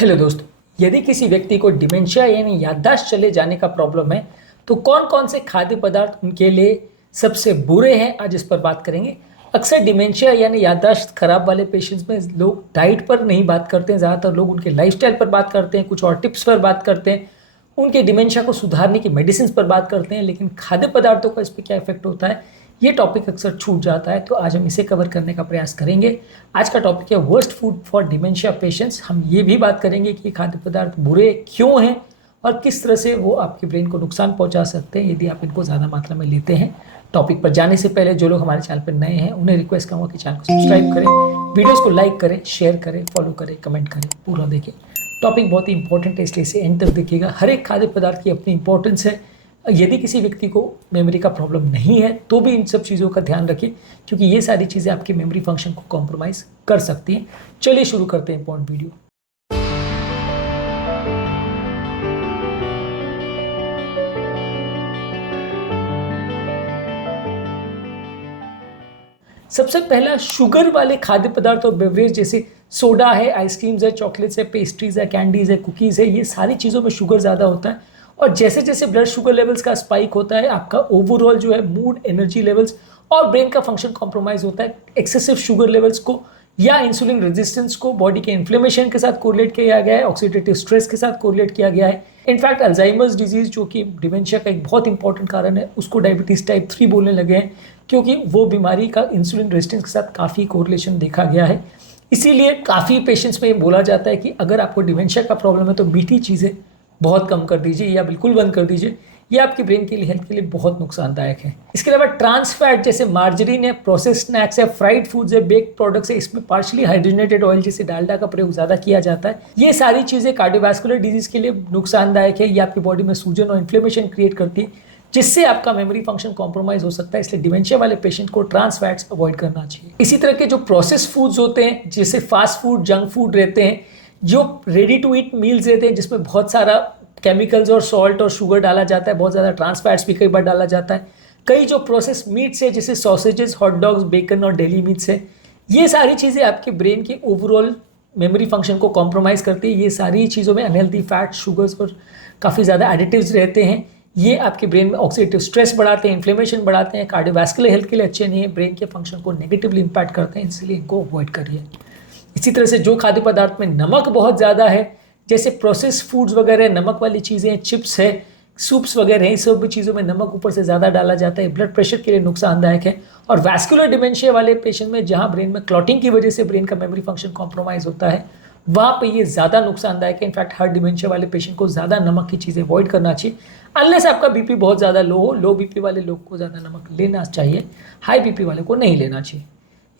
Hello दोस्तों। यदि किसी व्यक्ति को डिमेंशिया यानी याददाश्त चले जाने का प्रॉब्लम है तो कौन कौन से खाद्य पदार्थ उनके लिए सबसे बुरे हैं, आज इस पर बात करेंगे। अक्सर डिमेंशिया यानी याददाश्त खराब वाले पेशेंट्स में लोग डाइट पर नहीं बात करते हैं, ज़्यादातर लोग उनके लाइफस्टाइल पर बात करते हैं, कुछ और टिप्स पर बात करते हैं, उनके डिमेंशिया को सुधारने की मेडिसिन पर बात करते हैं, लेकिन खाद्य पदार्थों का इस पर क्या इफेक्ट होता है ये टॉपिक अक्सर छूट जाता है। तो आज हम इसे कवर करने का प्रयास करेंगे। आज का टॉपिक है worst food for dementia patients. हम ये भी बात करेंगे कि खाद्य पदार्थ बुरे क्यों हैं और किस तरह से वो आपके ब्रेन को नुकसान पहुंचा सकते हैं यदि आप इनको ज़्यादा मात्रा में लेते हैं। टॉपिक पर जाने से पहले जो लोग हमारे चैनल पर नए हैं उन्हें रिक्वेस्ट करूँगा कि चैनल को सब्सक्राइब करें, वीडियोज़ को लाइक करें, शेयर करें, फॉलो करें, कमेंट करें, पूरा देखें। टॉपिक बहुत ही इंपॉर्टेंट है, इसलिए इसे एंड तक देखिएगा। हर एक खाद्य पदार्थ की अपनी इंपॉर्टेंस है। यदि किसी व्यक्ति को मेमोरी का प्रॉब्लम नहीं है तो भी इन सब चीज़ों का ध्यान रखिए, क्योंकि ये सारी चीज़ें आपकी मेमोरी फंक्शन को कॉम्प्रोमाइज़ कर सकती हैं। चलिए शुरू करते हैं इंपॉर्टेंट वीडियो। सबसे पहला शुगर वाले खाद्य पदार्थ और बेवरेज जैसे सोडा है, आइसक्रीम्स है, चॉकलेट्स है, पेस्ट्रीज है, कैंडीज है, कुकीज़ है, ये सारी चीज़ों में शुगर ज़्यादा होता है। और जैसे जैसे ब्लड शुगर लेवल्स का स्पाइक होता है, आपका ओवरऑल जो है मूड, एनर्जी लेवल्स और ब्रेन का फंक्शन कॉम्प्रोमाइज़ होता है। एक्सेसिव शुगर लेवल्स को या इंसुलिन रेजिस्टेंस को बॉडी के इन्फ्लेमेशन के साथ कोरिलेट किया गया है, ऑक्सीडेटिव स्ट्रेस के साथ कोरिलेट किया गया है। इनफैक्ट अल्जाइमर्स डिजीज जो कि डिमेंशिया का एक बहुत इंपॉर्टेंट कारण है, उसको डायबिटीज़ टाइप 3 बोलने लगे हैं, क्योंकि वो बीमारी का इंसुलिन रेजिस्टेंस के साथ काफ़ी कोरिलेशन देखा गया है। इसीलिए काफ़ी पेशेंट्स में ये बोला जाता है कि अगर आपको डिमेंशिया का प्रॉब्लम है तो मीठी चीज़ें बहुत कम कर दीजिए या बिल्कुल बंद कर दीजिए। ये आपके ब्रेन के लिए, हेल्थ के लिए बहुत नुकसानदायक है। इसके अलावा ट्रांस फैट जैसे मार्जरीन है, प्रोसेस्ड स्नैक्स है, फ्राइड फूड्स है, बेक्ड प्रोडक्ट्स है, इसमें पार्शली हाइड्रोजनेटेड ऑयल जैसे डालडा का प्रयोग ज़्यादा किया जाता है। ये सारी चीज़ें कार्डियोवैस्कुलर डिजीज के लिए नुकसानदायक है। ये आपकी बॉडी में सूजन और इन्फ्लेमेशन क्रिएट करती है, जिससे आपका मेमोरी फंक्शन कॉम्प्रोमाइज हो सकता है। इसलिए डिमेंशिया वाले पेशेंट को ट्रांस फैट्स अवॉइड करना चाहिए। इसी तरह के जो प्रोसेस फूड्स होते हैं, जैसे फास्ट फूड, जंक फूड रहते हैं, जो रेडी टू ईट मील्स रहते हैं जिसमें बहुत सारा केमिकल्स और सॉल्ट और शुगर डाला जाता है, बहुत ज़्यादा ट्रांस फैट्स भी कई बार डाला जाता है। कई जो प्रोसेस मीट्स है जैसे सॉसेजेस, हॉट डॉग्स, बेकन और डेली मीट्स है, ये सारी चीज़ें आपके ब्रेन के ओवरऑल मेमोरी फंक्शन को कॉम्प्रोमाइज़ करती है। ये सारी चीज़ों में अनहेल्दी फैट, शुगर्स और काफ़ी ज़्यादा एडिटिव्स रहते हैं। ये आपके ब्रेन में ऑक्सीडेटिव स्ट्रेस बढ़ाते हैं, इन्फ्लेमेशन बढ़ाते हैं, कार्डियोवैस्कुलर हेल्थ के लिए अच्छे नहीं है, ब्रेन के फंक्शन को नेगेटिवली इंपैक्ट करते हैं, इसलिए इनको अवॉइड करिए। इसी तरह से जो खाद्य पदार्थ में नमक बहुत ज़्यादा है, जैसे प्रोसेस फूड्स वगैरह, नमक वाली चीज़ें, चिप्स है, सूप्स वगैरह, इन सब चीज़ों में नमक ऊपर से ज़्यादा डाला जाता है, ब्लड प्रेशर के लिए नुकसानदायक है। और वैस्कुलर डिमेंशिया वाले पेशेंट में जहाँ ब्रेन में क्लॉटिंग की वजह से ब्रेन का मेमोरी फंक्शन कॉम्प्रोमाइज़ होता है, वहाँ पे ये ज़्यादा नुकसानदायक है। इनफैक्ट हर डिमेंशिया वाले पेशेंट को ज़्यादा नमक की चीज़ें अवॉइड करना चाहिए, अनलेस आपका बीपी बहुत ज़्यादा लो हो। लो बीपी वाले लोग को ज़्यादा नमक लेना चाहिए, हाई बीपी वाले को नहीं लेना चाहिए।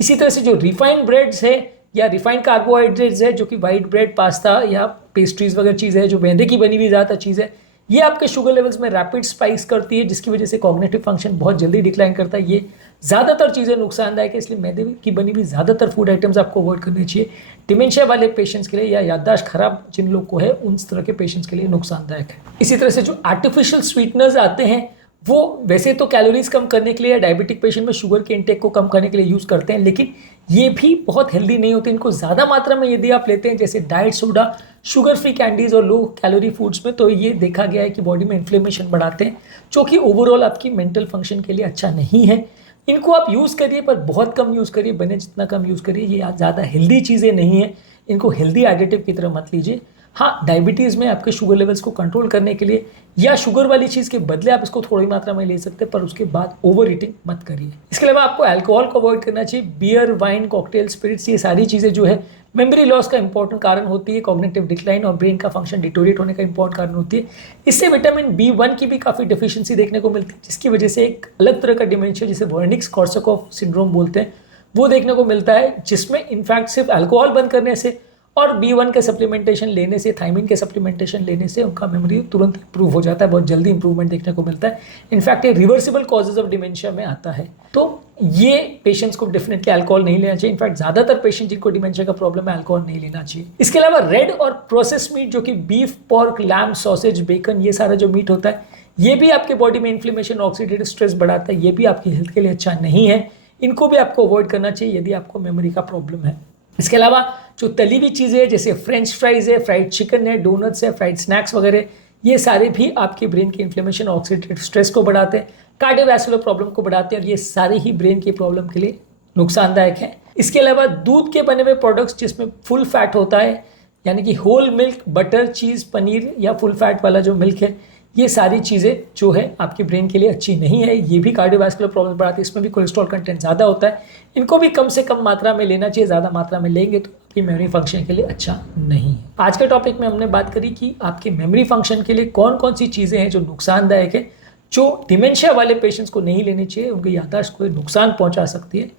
इसी तरह से जो रिफाइंड ब्रेड्स है या रिफाइंड कार्बोहाइड्रेट्स है, जो कि वाइट ब्रेड, पास्ता या पेस्ट्रीज वगैरह चीज़ है, जो मैदे की बनी हुई ज़्यादा चीज़ है, ये आपके शुगर लेवल्स में रैपिड स्पाइक्स करती है, जिसकी वजह से कॉग्निटिव फंक्शन बहुत जल्दी डिक्लाइन करता है। ये ज़्यादातर चीज़ें नुकसानदायक है, इसलिए मैदे की बनी हुई ज़्यादातर फूड आइटम्स आपको अवॉइड करनी चाहिए। डिमेंशिया वाले पेशेंट्स के लिए या याददाश्त खराब जिन लोग को है, उन तरह के पेशेंट्स के लिए नुकसानदायक है। इसी तरह से जो आर्टिफिशियल स्वीटनर्स आते हैं, वो वैसे तो कैलोरीज कम करने के लिए या डायबिटिक पेशेंट में शुगर के इंटेक को कम करने के लिए यूज़ करते हैं, लेकिन ये भी बहुत हेल्दी नहीं होते। इनको ज़्यादा मात्रा में यदि आप लेते हैं, जैसे diet soda, sugar free candies और लो कैलोरी फूड्स में, तो ये देखा गया है कि बॉडी में इन्फ्लेमेशन बढ़ाते हैं, जो कि ओवरऑल आपकी मेंटल फंक्शन के लिए अच्छा नहीं है। इनको आप यूज़ करिए, पर बहुत कम यूज़ करिए, बने जितना कम यूज़ करिए। ये ज़्यादा हेल्दी चीज़ें नहीं है, इनको हेल्दी एडिटिव की तरह मत लीजिए। हाँ, डायबिटीज़ में आपके शुगर लेवल्स को कंट्रोल करने के लिए या शुगर वाली चीज़ के बदले आप इसको थोड़ी मात्रा में ले सकते हैं, पर उसके बाद ओवर ईटिंग मत करिए। इसके अलावा आपको अल्कोहल को अवॉइड करना चाहिए। बियर, वाइन, कॉकटेल, स्पिरिट्स, ये सारी चीज़ें जो है मेमोरी लॉस का इंपॉर्टेंट कारण होती है, कॉग्निटिव डिक्लाइन और ब्रेन का फंक्शन डिटोरेट होने का इंपॉर्टेंट कारण होती है। इससे विटामिन B1 की भी काफ़ी डिफिशियंसी देखने को मिलती है, जिसकी वजह से एक अलग तरह का डिमेंशिया जिसे वर्निक्स कॉर्सकोफ सिंड्रोम बोलते हैं, वो देखने को मिलता है, जिसमें इनफैक्ट सिर्फ अल्कोहल बंद करने से और B1 के सप्लीमेंटेशन लेने से, थायमिन के सप्लीमेंटेशन लेने से उनका मेमोरी तुरंत इंप्रूव हो जाता है, बहुत जल्दी इंप्रूवमेंट देखने को मिलता है। इनफैक्ट ये रिवर्सिबल कॉजेज ऑफ डिमेंशिया में आता है। तो ये पेशेंट्स को डेफिनेटली अल्कोहल नहीं लेना चाहिए। इनफैक्ट ज़्यादातर पेशेंट जिनको डिमेंशिया का प्रॉब्लम है, अल्कोहल नहीं लेना चाहिए। इसके अलावा रेड और प्रोसेस मीट, जो कि beef, pork, lamb, sausage, bacon, ये सारा जो मीट होता है, ये भी आपके बॉडी में इन्फ्लेमेशन, ऑक्सीडेटिव स्ट्रेस बढ़ाता है। ये भी आपकी हेल्थ के लिए अच्छा नहीं है, इनको भी आपको अवॉइड करना चाहिए यदि आपको मेमोरी का प्रॉब्लम है। इसके अलावा जो तली हुई चीज़ें हैं जैसे फ्रेंच फ्राइज है, फ्राइड चिकन है, डोनट्स है, फ्राइड स्नैक्स वगैरह, ये सारे भी आपके ब्रेन की इन्फ्लेमेशन, ऑक्सीडेटिव स्ट्रेस को बढ़ाते हैं, कार्डियोवैस्कुलर प्रॉब्लम को बढ़ाते हैं और ये सारे ही ब्रेन की प्रॉब्लम के लिए नुकसानदायक है। इसके अलावा दूध के बने हुए प्रोडक्ट्स जिसमें फुल फैट होता है, यानी कि होल मिल्क, बटर, चीज़, पनीर या फुल फैट वाला जो मिल्क है, ये सारी चीज़ें जो है आपकी ब्रेन के लिए अच्छी नहीं है। ये भी कार्डियोवैस्कुलर प्रॉब्लम बढ़ाती है, इसमें भी कोलेस्ट्रॉल कंटेंट ज़्यादा होता है। इनको भी कम से कम मात्रा में लेना चाहिए, ज़्यादा मात्रा में लेंगे तो आपकी मेमोरी फंक्शन के लिए अच्छा नहीं है। आज के टॉपिक में हमने बात करी कि आपके मेमोरी फंक्शन के लिए कौन कौन सी चीज़ें हैं जो नुकसानदायक है, जो डिमेंशिया वाले पेशेंट्स को नहीं लेनी चाहिए, उनकी याददाश्त को नुकसान पहुँचा सकती है।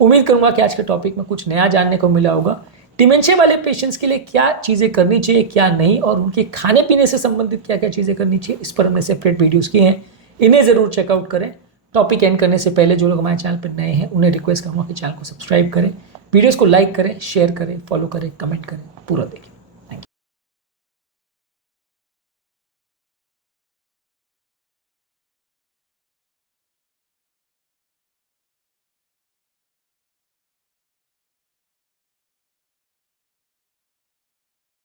उम्मीद करूँगा कि आज के टॉपिक में कुछ नया जानने को मिला होगा। डिमेंशिया वाले पेशेंट्स के लिए क्या चीज़ें करनी चाहिए, क्या नहीं, और उनके खाने पीने से संबंधित क्या क्या चीज़ें करनी चाहिए, इस पर हमने सेपरेट वीडियोस किए हैं, इन्हें ज़रूर चेकआउट करें। टॉपिक एंड करने से पहले जो लोग हमारे चैनल पर नए हैं उन्हें रिक्वेस्ट करूँगा कि चैनल को सब्सक्राइब करें, वीडियोज़ को लाइक करें, शेयर करें, फॉलो करें, कमेंट करें, पूरा देखें।